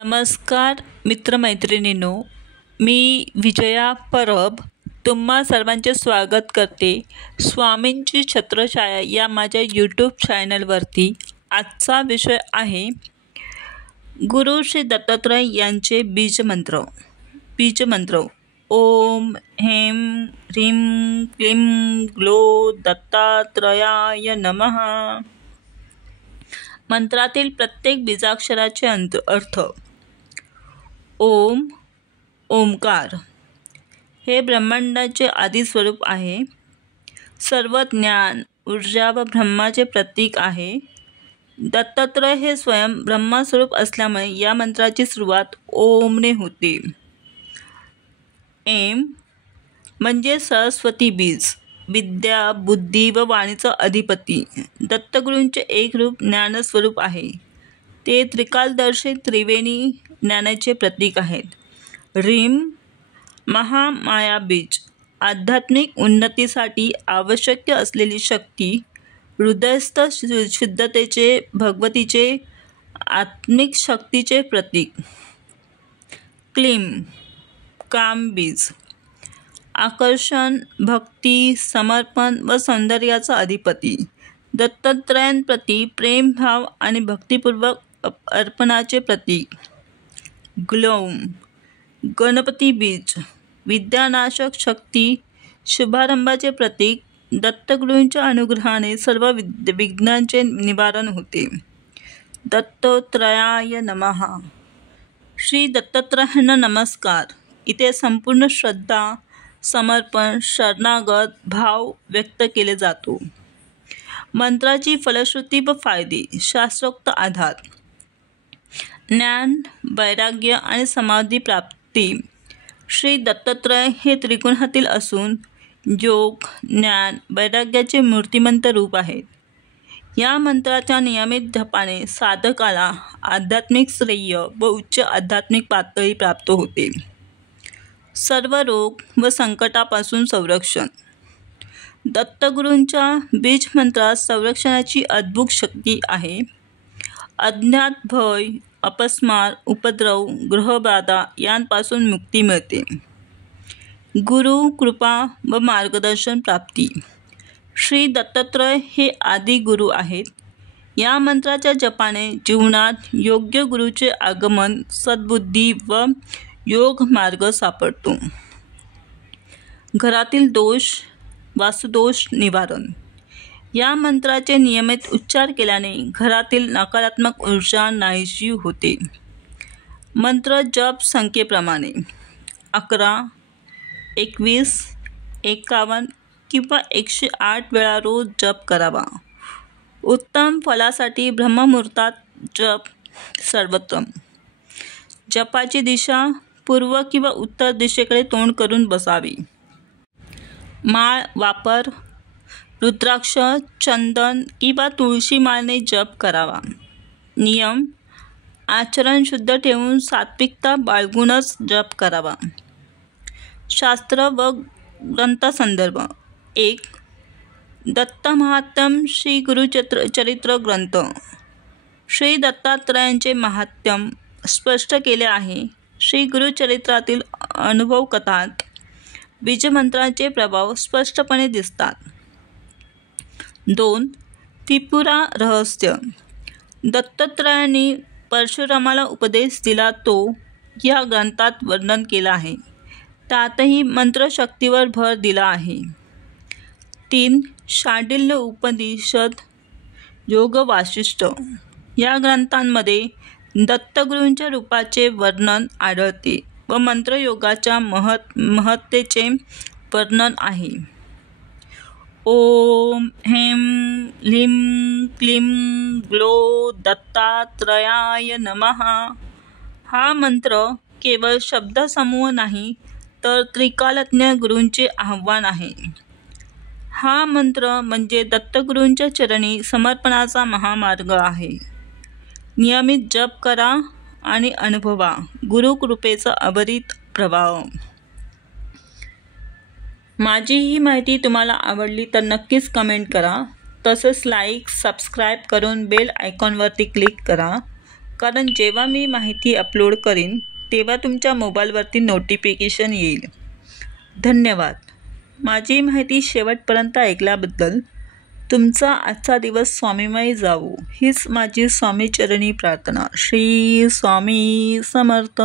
नमस्कार मित्रमैत्रिणींनो, मी विजया परब तुम्हा सर्वांचे स्वागत करते स्वामींची छत्रछाया या माझ्या यूट्यूब चॅनलवरती। आजचा विषय आहे गुरु श्री दत्तात्रय यांचे बीजमंत्र ओम ह्रीं ह्रीं क्लीं ग्लो दत्तात्रयाय नमः। मंत्रातील प्रत्येक बीजाक्षराचे अर्थ। ओम ओंकार हे ब्रह्मांडाचे आदी स्वरूप आहे। सर्व ज्ञान ऊर्जा व ब्रह्माचे प्रतीक आहे। दत्तात्रय हे स्वयं ब्रह्मस्वरूप असल्यामुळे या मंत्राची सुरुवात ओमने होते। एम म्हणजे सरस्वती बीज, विद्या बुद्धी व वाणीचा अधिपती। दत्तगुरूंचे एक रूप ज्ञानस्वरूप आहे। ते त्रिकालदर्शी त्रिवेणी ज्ञानाचे प्रतीक आहेत। ह्रीं महामाया बीज, आध्यात्मिक उन्नतीसाठी आवश्यक असलेली शक्ती, हृदयस्थ शुद्धतेचे भगवतीचे आत्मिक शक्तीचे प्रतीक। क्लीं काम बीज, आकर्षण, भक्ती, समर्पण व सौंदर्याचा अधिपती। दत्तात्रयांप्रती प्रेमभाव आणि भक्तिपूर्वक अर्पणाचे प्रतीक। ग्लौम गणपती बीज, विद्यानाशक शक्ती, शुभारंभाचे प्रतीक। दत्तगुरूंच्या अनुग्रहाने सर्व विघ्नांचे निवारण होते। दत्तात्रयाय नमः। श्री दत्तात्रयांना नमस्कार। इथे संपूर्ण श्रद्धा, समर्पण, शरणागत भाव व्यक्त केले जातो। मंत्राची फलश्रुती व फायदे। शास्त्रोक्त आधार। ज्ञान, वैराग्य आणि समाधी प्राप्ती। श्री दत्तात्रय हे त्रिगुणातील असून योग, ज्ञान, वैराग्याचे मूर्तिमंत रूप आहेत। या मंत्राच्या नियमित जपाने साधकाला आध्यात्मिक श्रेय व उच्च आध्यात्मिक पातळी प्राप्त होते। सर्व रोग व संकटापासून संरक्षण। दत्तगुरूंच्या बीजमंत्रात संरक्षणाची अद्भुत शक्ती आहे। अज्ञात भय, अपस्मार, उपद्रव, ग्रहबाधा यांपासून मुक्ती मिळते। गुरु कृपा व मार्गदर्शन प्राप्ती। श्री दत्तात्रय हे आदी गुरु आहेत। या मंत्राच्या जपाने जीवनात योग्य गुरुचे आगमन, सद्बुद्धी व योग मार्ग सापडतो। घरातील दोष, वास्तुदोष निवारण। या मंत्राचे नियमित उच्चार केल्याने घरातील नकारात्मक ऊर्जा नाहीशी होते। मंत्र जप संख्येप्रमाणे 11, 21, 51 किंवा 108 वेळा रोज जप करावा। उत्तम फलासाठी ब्रह्ममुहूर्तात जप सर्वोत्तम। जपाची दिशा पूर्व किंवा उत्तर दिशेकडे तोंड करून बसावी। माळ वापर रुद्राक्ष, चंदन किंवा तुळशी माळने जप करावा। नियम आचरण शुद्ध ठेवून सात्विकता बाळगूनच जप करावा। शास्त्र व ग्रंथसंदर्भ। 1. दत्त महात्म्य श्री गुरुचरित्र ग्रंथ। श्री दत्तात्रयांचे महात्म्य स्पष्ट केले आहे। श्री गुरुचरित्रातील अनुभव कथात बीजमंत्राचे प्रभाव स्पष्टपणे दिसतात। 2. त्रिपुरा रहस्य। दत्तात्रयांनी परशुरामाला उपदेश दिला तो या ग्रंथात वर्णन केला आहे। त्यातही मंत्रशक्तीवर भर दिला आहे। 3. शांडिल्य उपनिषद, योग वासिष्ठ या ग्रंथांमध्ये दत्तगुरूंच्या रूपाचे वर्णन आढळते व मंत्रयोगाच्या महत्तेचे वर्णन आहे। ओम ह्रीं ह्रीं क्लीं ग्लो दत्तात्रयाय नमः। हा मंत्र केवळ शब्दसमूह नाही तर त्रिकालज्ञ गुरूंचे आव्हान आहे। हा मंत्र म्हणजे दत्तगुरूंच्या चरणी समर्पणाचा महामार्ग आहे। नियमित जप करा आणि अनुभवा गुरुकृपेचा अविरत प्रभाव। माझी ही माहिती तुम्हाला आवडली तर नक्कीच कमेंट करा। तसेच लाईक, सबस्क्राईब करून बेल आयकॉनवरती क्लिक करा। कारण जेव्हा मी माहिती अपलोड करीन तेव्हा तुमच्या मोबाईलवरती नोटिफिकेशन येईल. धन्यवाद. माझी माहिती शेवटपर्यंत ऐकल्याबद्दल. तुमचा आजचा दिवस स्वामीमय जावो हीच माझी स्वामीचरणी प्रार्थना. श्री स्वामी समर्थ.